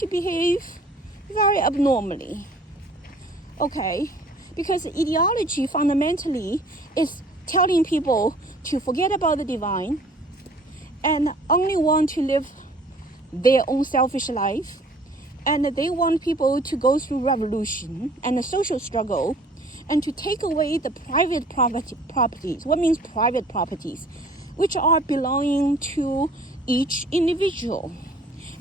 to behave very abnormally. Okay, because ideology fundamentally is telling people to forget about the divine and only want to live their own selfish life. And they want people to go through revolution and a social struggle and to take away the private properties. What means private properties? Which are belonging to each individual.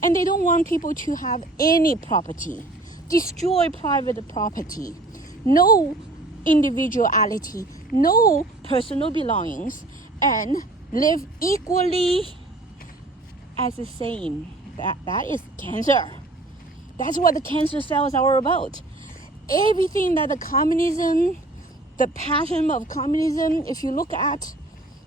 And they don't want people to have any property. Destroy private property. No individuality. No personal belongings. And live equally as the same. That is cancer. That's what the cancer cells are about. Everything that the communism, the pattern of communism, if you look at,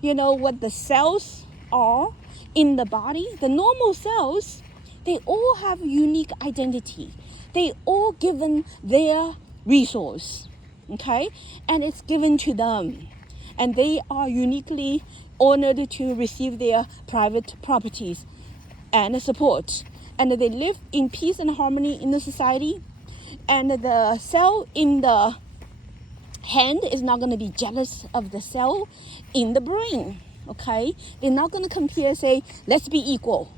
what the cells are in the body, the normal cells, they all have unique identity. They all given their resource, okay? And it's given to them. And they are uniquely honored to receive their private properties and support. And they live in peace and harmony in the society. And the cell in the hand is not going to be jealous of the cell in the brain, okay? They're not going to compare, say, let's be equal,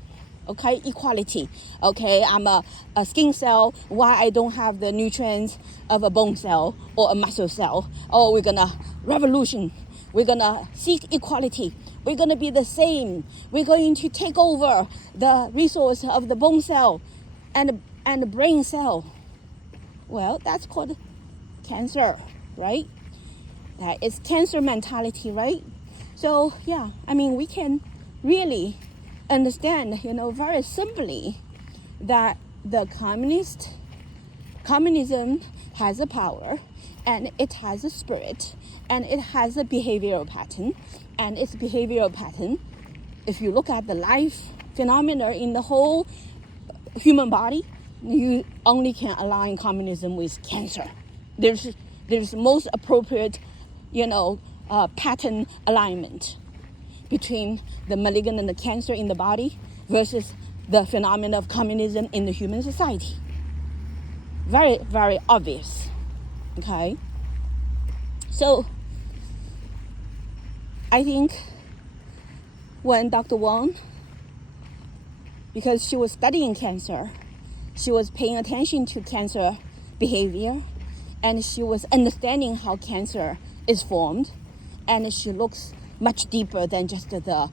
okay? Equality, okay? I'm a skin cell, why I don't have the nutrients of a bone cell or a muscle cell? Oh, we're going to revolution. We're going to seek equality. We're going to be the same. We're going to take over the resource of the bone cell and the brain cell. Well, that's called cancer, right? That is cancer mentality, right? So, we can really understand, very simply that the communism has a power and it has a spirit and it has a behavioral pattern. And its behavioral pattern, if you look at the life phenomena in the whole human body, you only can align communism with cancer. There's most appropriate, pattern alignment between the malignant and the cancer in the body versus the phenomena of communism in the human society. Very, very obvious, okay? So, I think when Dr. Wang, because she was studying cancer, she was paying attention to cancer behavior, and she was understanding how cancer is formed, and she looks much deeper than just the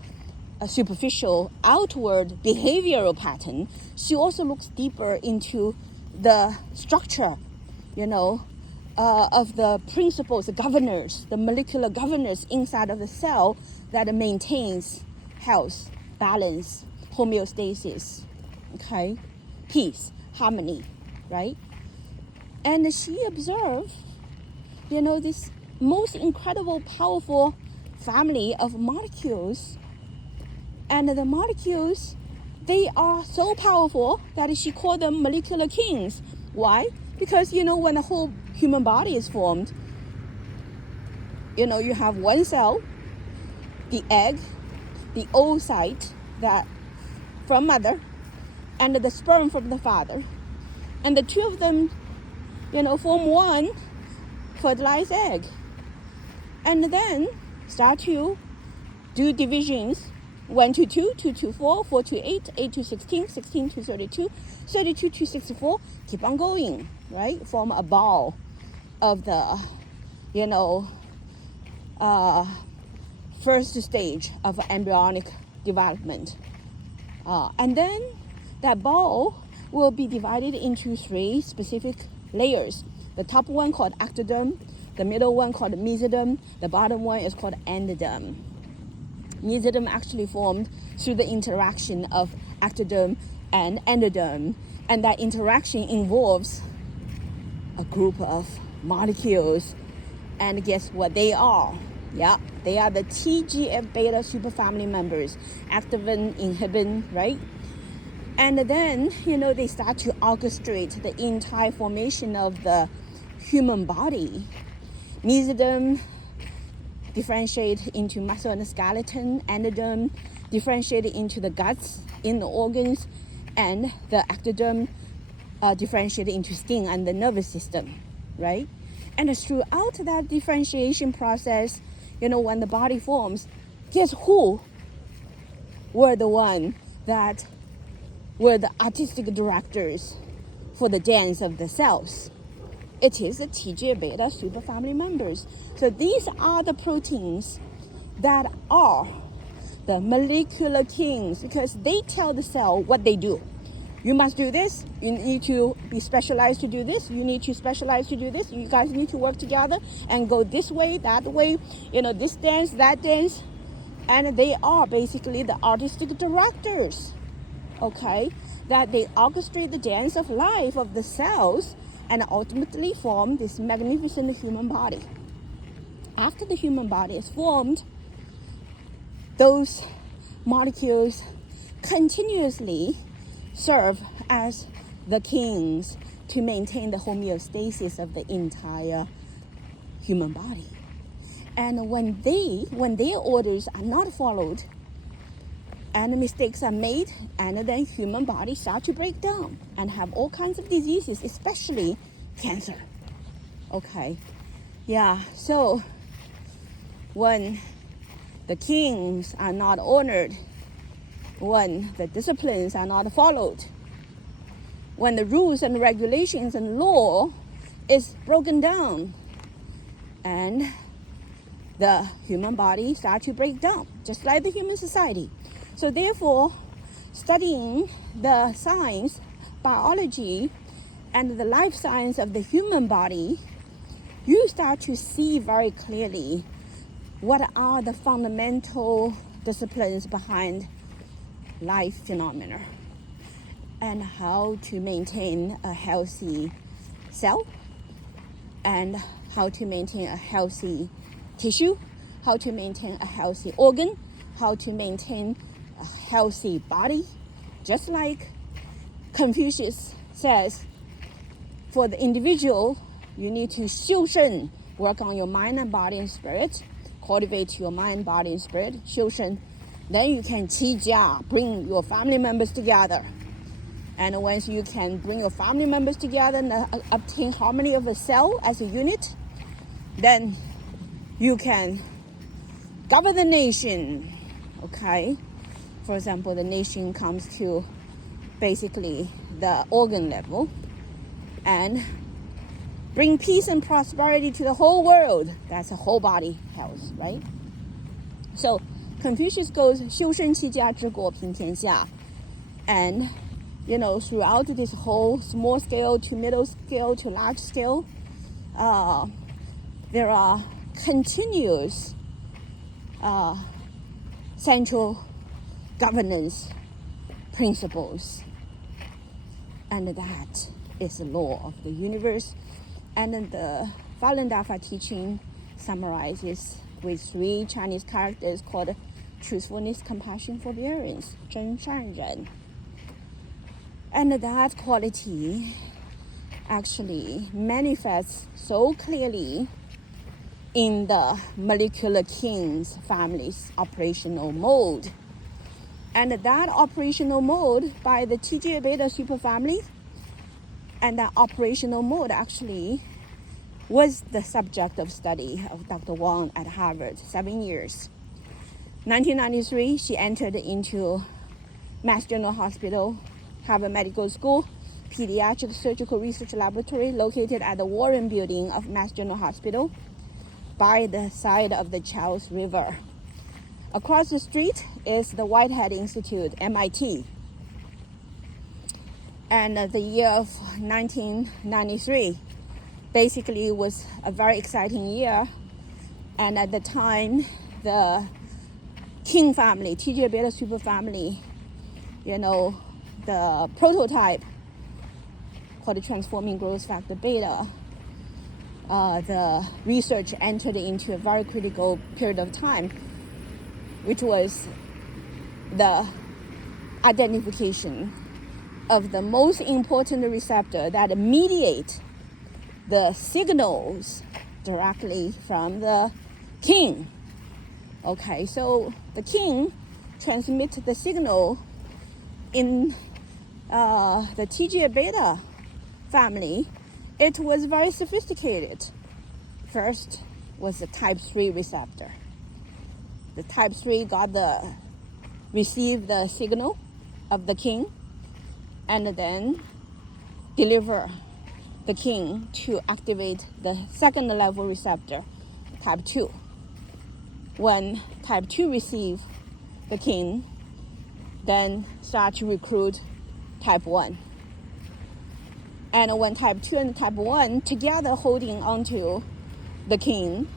superficial outward behavioral pattern. She also looks deeper into the structure, of the principles, the governors, the molecular governors inside of the cell that maintains health, balance, homeostasis, okay, peace, harmony, right? And she observed, this most incredible, powerful family of molecules. And the molecules, they are so powerful that she called them molecular kings. Why? Because, when the whole human body is formed, you have one cell, the egg, the oocyte that from mother, and the sperm from the father. And the two of them, form one fertilized egg. And then start to do divisions, 1 to 2, 2 to 4, 4 to 8, 8 to 16, 16 to 32, 32 to 64, keep on going, right? Form a ball of the, first stage of embryonic development. And then that ball will be divided into 3 specific layers. The top one called ectoderm, the middle one called mesoderm, the bottom one is called endoderm. Mesoderm actually formed through the interaction of ectoderm and endoderm, and that interaction involves a group of molecules, and guess what they are? Yeah, they are the TGF-beta superfamily members, activin, inhibin, right? And then, they start to orchestrate the entire formation of the human body. Mesoderm differentiate into muscle and skeleton, endoderm differentiate into the guts, in the organs, and the ectoderm differentiated into skin and the nervous system, right? And throughout that differentiation process, when the body forms, guess who were the one that were the artistic directors for the dance of the cells? It is the TGA-beta superfamily members. So these are the proteins that are the molecular kings, because they tell the cell what they do. You must do this. You need to be specialized to do this. You need to specialize to do this. You guys need to work together and go this way, that way, this dance, that dance. And they are basically the artistic directors, okay? That they orchestrate the dance of life of the cells and ultimately form this magnificent human body. After the human body is formed, those molecules continuously serve as the kings to maintain the homeostasis of the entire human body. And when their orders are not followed, and mistakes are made, and then human body start to break down and have all kinds of diseases, especially cancer. Okay, yeah, so when the kings are not honored, when the disciplines are not followed, when the rules and regulations and law is broken down, and the human body starts to break down, just like the human society. So therefore, studying the science, biology, and the life science of the human body, you start to see very clearly what are the fundamental disciplines behind life phenomena and how to maintain a healthy cell and how to maintain a healthy tissue, how to maintain a healthy organ, how to maintain a healthy body. Just like Confucius says, for the individual, you need to 修身, work on your mind and body and spirit, cultivate your mind, body, and spirit, 修身. Then you can 齐家, bring your family members together. And once you can bring your family members together and obtain harmony of a cell as a unit, then you can govern the nation, okay? For example, the nation comes to basically the organ level and bring peace and prosperity to the whole world. That's a whole body health, right? So Confucius goes 修身齐家治国平天下. And, throughout this whole small scale to middle scale to large scale, there are continuous central governance principles. And that is the law of the universe. And then the Falun Dafa teaching summarizes with 3 Chinese characters called truthfulness, compassion, forbearance, 真善人. And that quality actually manifests so clearly in the molecular kings family's operational mode. And that operational mode by the TGA-beta superfamily, and that operational mode actually was the subject of study of Dr. Wang at Harvard, 7 years. 1993, she entered into Mass General Hospital, Harvard Medical School, Pediatric Surgical Research Laboratory located at the Warren Building of Mass General Hospital by the side of the Charles River. Across the street is the Whitehead Institute, MIT. And the year of 1993 basically was a very exciting year. And at the time, the King family, TGA-beta superfamily, the prototype called the transforming growth factor beta, the research entered into a very critical period of time, which was the identification of the most important receptor that mediate the signals directly from the king. Okay, so the king transmits the signal in the TGA-beta family, it was very sophisticated. First was the type 3 receptor. The type 3 received the signal of the king and then deliver the king to activate the second level receptor, type 2. When type 2 receive the king, then start to recruit type 1. And when type 2 and type 1 together holding onto the king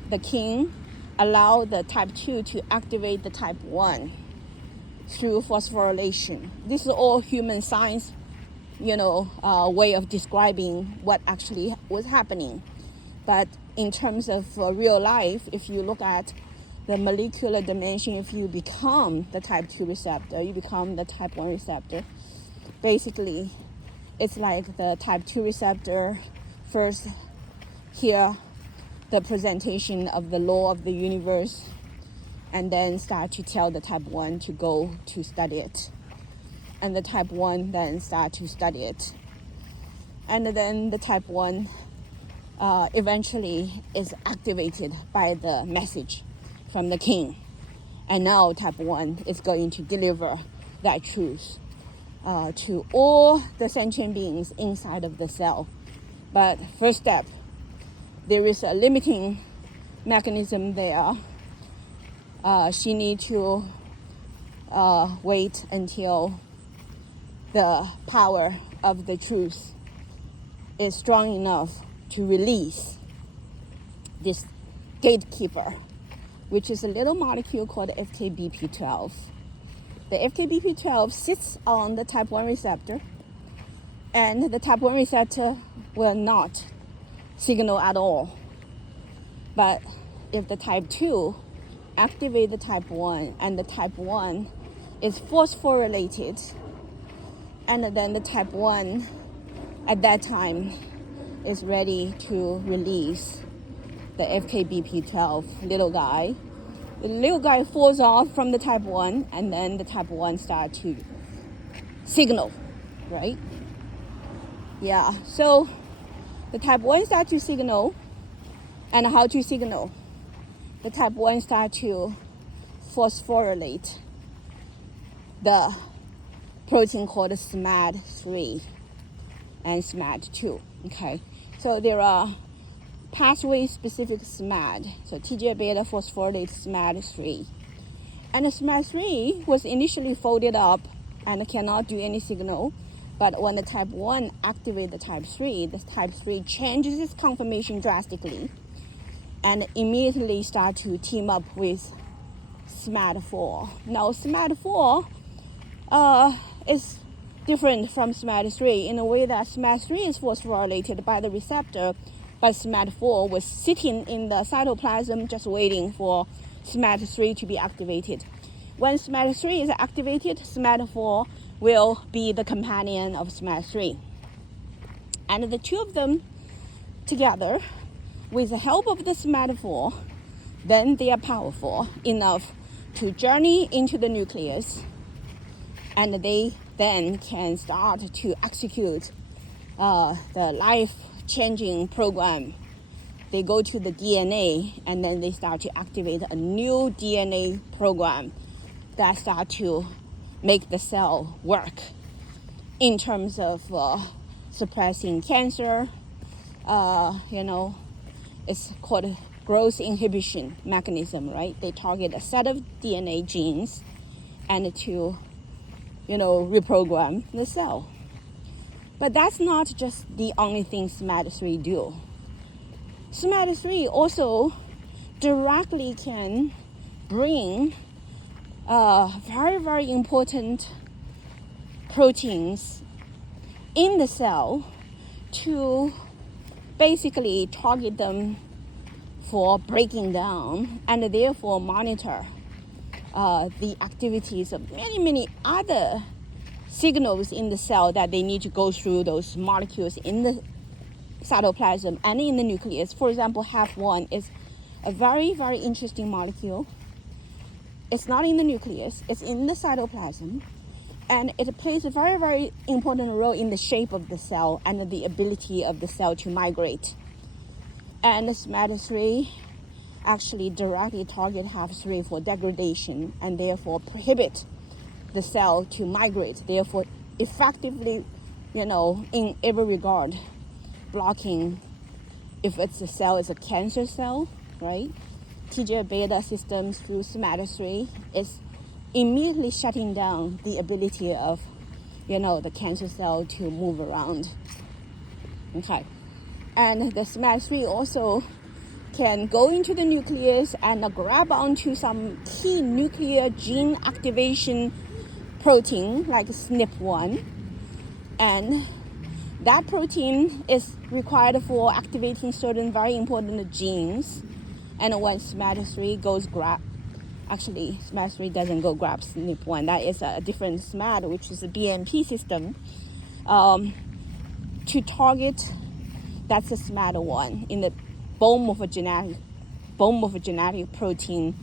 allow the type 2 to activate the type 1 through phosphorylation. This is all human science, way of describing what actually was happening. But in terms of real life, if you look at the molecular dimension, if you become the type 2 receptor, you become the type 1 receptor. Basically, it's like the type 2 receptor first hear the presentation of the law of the universe and then start to tell the type 1 to go to study it. And the type 1 then start to study it. And then the type 1 eventually is activated by the message from the king. And now type 1 is going to deliver that truth to all the sentient beings inside of the cell. But first step, there is a limiting mechanism there. She needs to wait until the power of the truth is strong enough to release this gatekeeper, which is a little molecule called FKBP12. The FKBP12 sits on the type 1 receptor, and the type 1 receptor will not signal at all. But if the type 2 activate the type 1 and the type 1 is phosphorylated, and then the type 1 at that time is ready to release the FKBP12 little guy. The little guy falls off from the type 1 and then the type 1 start to signal, right? Yeah, so the type 1 start to signal. And how to signal? The type 1 start to phosphorylate the protein called SMAD3 and SMAD2. Okay, so there are pathway-specific SMAD. So TGF-beta phosphorylates SMAD3. And the SMAD3 was initially folded up and cannot do any signal. But when the type 1 activates the type 3 changes its conformation drastically and immediately start to team up with SMAD4. Now, SMAD4 is different from SMAD3 in a way that SMAD3 is phosphorylated by the receptor, but SMAD4 was sitting in the cytoplasm just waiting for SMAD3 to be activated. When SMAD3 is activated, SMAD4 will be the companion of SMAD3. And the two of them together, with the help of the SMAD4, then they are powerful enough to journey into the nucleus, and they then can start to execute the life-changing program. They go to the DNA, and then they start to activate a new DNA program that start to make the cell work in terms of suppressing cancer. It's called growth inhibition mechanism, right? They target a set of DNA genes and to, reprogram the cell. But that's not just the only thing SMAD3 do. SMAD3 also directly can bring very, very important proteins in the cell to basically target them for breaking down and therefore monitor the activities of many, many other signals in the cell that they need to go through those molecules in the cytoplasm and in the nucleus. For example, HAF1 is a very, very interesting molecule. It's not in the nucleus, it's in the cytoplasm. And it plays a very, very important role in the shape of the cell and the ability of the cell to migrate. And SMAD3 actually directly target HAF3 for degradation and therefore prohibit the cell to migrate, therefore effectively, in every regard, blocking, if it's a cell is a cancer cell, right? TGF-beta systems through SMAD3 is immediately shutting down the ability of, the cancer cell to move around. Okay. And the SMAD3 also can go into the nucleus and grab onto some key nuclear gene activation protein like SNP1. And that protein is required for activating certain very important genes. And when SMAD3 goes actually SMAD3 doesn't go grab SNP1. That is a different SMAD, which is a BMP system, to target. That's the SMAD1 in the bone morphogenetic protein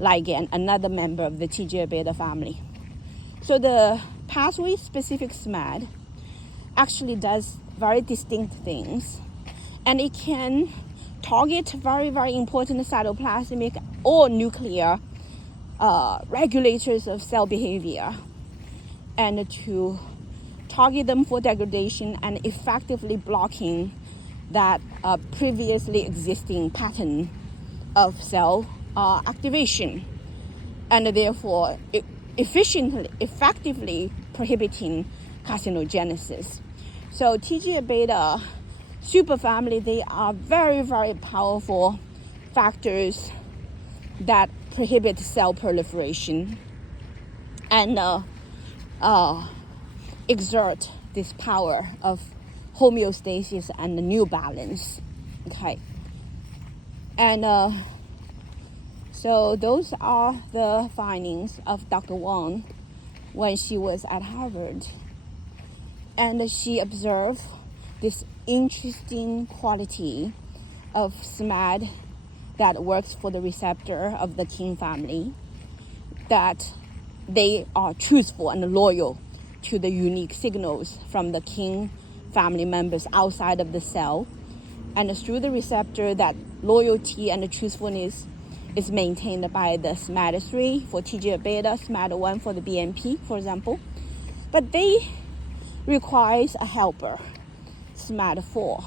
ligand, another member of the TGF-beta family. So the pathway-specific SMAD actually does very distinct things, and it can target very, very important cytoplasmic or nuclear regulators of cell behavior, and to target them for degradation and effectively blocking that previously existing pattern of cell activation, and therefore effectively prohibiting carcinogenesis. So TGF-beta superfamily, they are very, very powerful factors that prohibit cell proliferation and exert this power of homeostasis and new balance. Okay. And so those are the findings of Dr. Wang when she was at Harvard. And she observed this interesting quality of SMAD that works for the receptor of the king family, that they are truthful and loyal to the unique signals from the king family members outside of the cell. And through the receptor, that loyalty and truthfulness is maintained by the SMAD3 for TGF-beta, SMAD1 for the BMP, for example. But they requires a helper, SMAD4.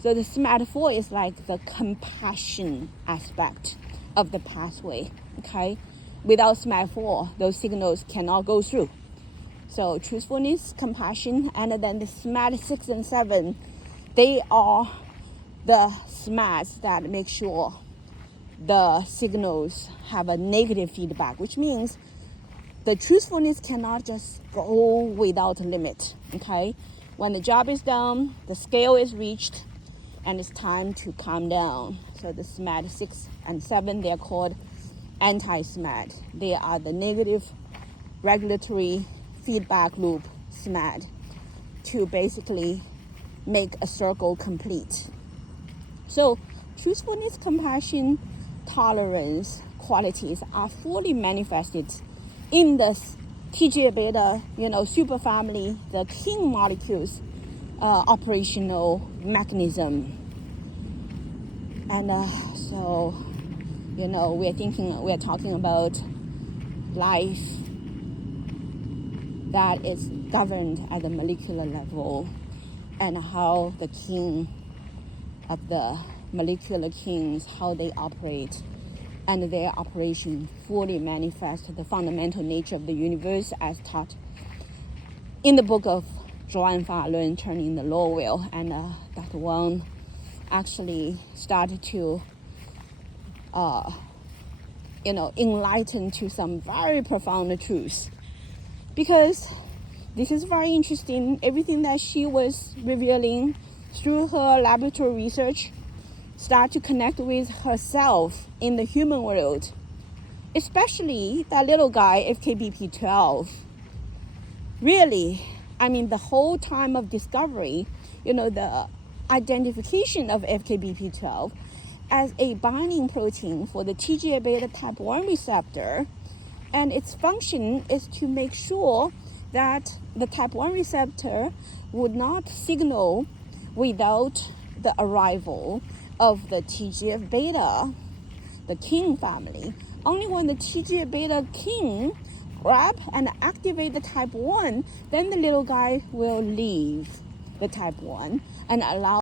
So the SMAD4 is like the compassion aspect of the pathway, okay? Without SMAD4, those signals cannot go through. So truthfulness, compassion, and then the SMAD6 and 7, they are the SMADs that make sure the signals have a negative feedback, which means the truthfulness cannot just go without limit, okay? When the job is done, the scale is reached, and it's time to calm down. So the SMAD 6 and 7, they're called anti-SMAD. They are the negative regulatory feedback loop SMAD to basically make a circle complete. So truthfulness, compassion, tolerance qualities are fully manifested in the TGF-beta, superfamily, the king molecules operational mechanism. And so, we're talking about life that is governed at the molecular level, and how the king of the molecular kings, how they operate, and their operation fully manifest the fundamental nature of the universe as taught in the book of Zhuan Falun, Turning the Law Wheel. And Dr. Wang actually started to enlighten to some very profound truths, because this is very interesting. Everything that she was revealing through her laboratory research start to connect with herself in the human world, especially that little guy, FKBP12. Really, the whole time of discovery, the identification of FKBP12 as a binding protein for the TGF-beta type 1 receptor, and its function is to make sure that the type 1 receptor would not signal without the arrival of the TGF-beta, the king family. Only when the TGF-beta king grab and activate the type 1, then the little guy will leave the type 1 and allow